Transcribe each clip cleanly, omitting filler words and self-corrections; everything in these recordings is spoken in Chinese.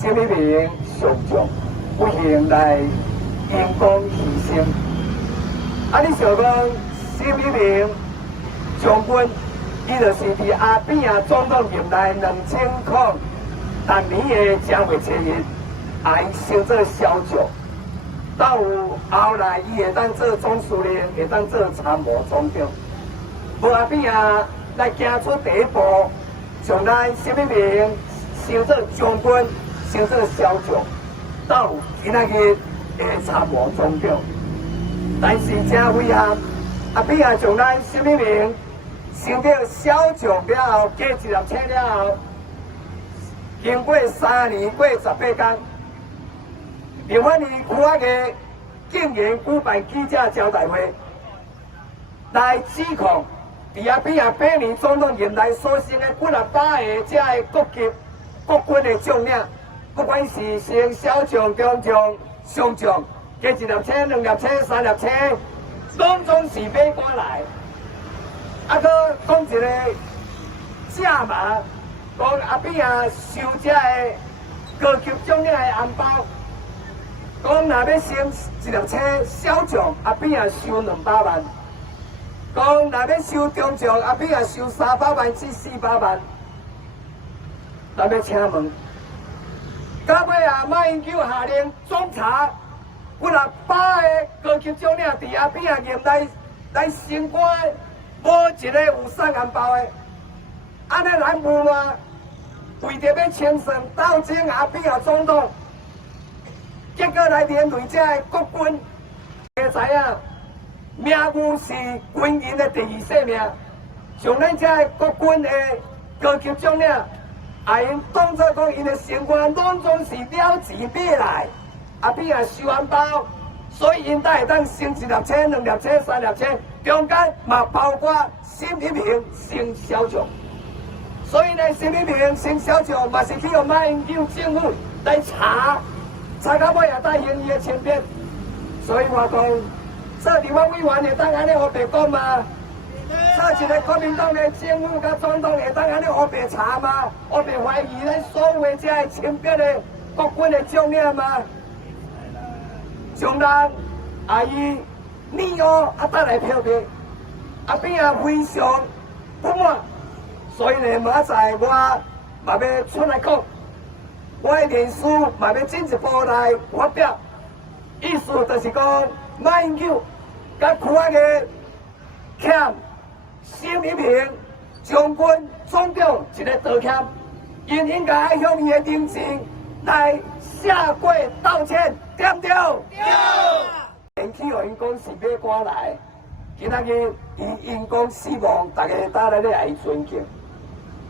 什么名上将不幸来因公牺牲？啊，你想讲什么名将军？伊就是伫阿扁啊总统任内2000当年的正月初一，伊升做小将，到有后来伊会当做总司令，会当做参谋总长。无阿扁啊来行出第一步，从咱什么名升做将军，升做小将，到有今仔日的参谋总长。但是真遗憾，阿扁啊从咱什么名升到小将了后，加一辆车了后，经过3年过18天，立法院开个竟然举办记者招待会，来指控伫阿扁啊8年总统任内所升的几啊百个这个国级国军的将领，不管是升小将、中将、上将，加一辆车、2辆车、3辆车，拢总是买官来。啊，搁讲一个假嘛，讲阿扁啊收这个高级将领的红包，讲若要升一辆车小将，阿扁啊收200万；讲若要收中将，阿扁啊收300万至400万。咱要请问，到尾啊，马英九下令总查几啊百个高级将领伫阿扁啊任内来升官。无一个有送红包的，安尼咱无嘛？为着要清算斗争阿扁啊总统，结果来连累这个国军，会知影命运是军人的第二生命，像咱这个国军的高级将领，因当作讲因的升官，拢总是了钱买来，阿扁啊收红包。所以因才会当升1辆车、2辆车、3辆车，中间嘛包括沈一鸣升小将。所以呢，沈一鸣升小将嘛是去用马英九政府来查到尾也带嫌疑的前边。所以我讲，做立法委员会当安尼胡白讲吗？做一个国民党的政府甲总统会当安尼胡白查吗？胡白怀疑咱所有的这个前边的国军的将领吗？将人伊逆乌带来票票，阿扁啊非常不满，所以呢，明仔载我嘛要出来讲，我的脸书嘛要进一步来发表，意思就是讲马英九甲区个欠沈一鸣将军总长一个道歉，因应该向伊的人情来下跪道歉。对不对？对。连去互因讲是买官来，今仔日因讲希望大家打来咧伊尊敬，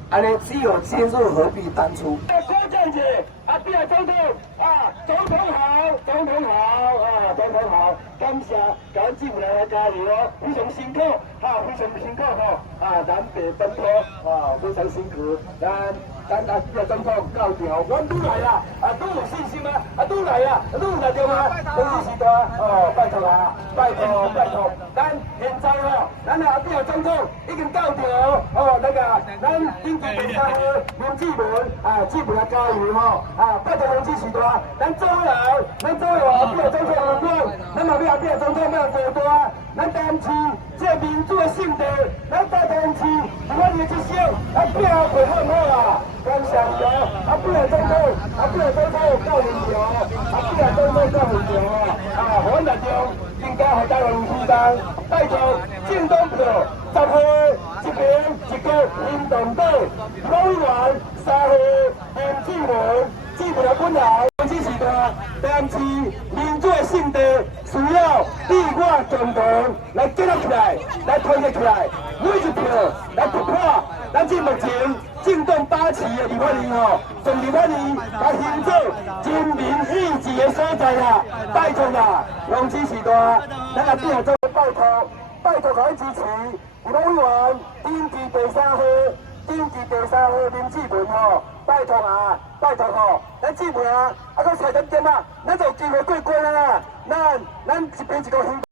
安尼只有今日何必当初？郭正杰，阿扁啊总统啊，总统好，总统好啊，总统好，感谢咱政府来加油哦，非常辛苦，非常辛苦咱北奔波非常辛苦，咱阿扁总统到场，阮愈来啦，愈有信心啊，愈来啊，愈来着啊，恭喜时代拜托啊，拜托，咱现在咱阿扁总统已经到场那个咱经济第3号林志文志文啊加油拜托同志时代，咱做来阿扁总统的光，咱嘛要阿扁总统要做大，咱担起这民主的性质，咱担起我哋一生阿扁会好啊！感谢你阿扁总统到现场，阿扁总统到现场我们应该系台湾有时间，拜托政党票10号一名一个运动队，老委员3号林志文，志文本来同志时代，担起民主的性质，需要你我共同来结合起来，来团结起来，每一票来突破咱这目前政党把持的立法院从立法院来行做人民意志的所在啦，拜托啦，同志时代，咱阿扁做拜托可以支持立法委员登记第3号林志文拜托咱志文搁差点点咱就有机会过关啦，咱一边一个行动。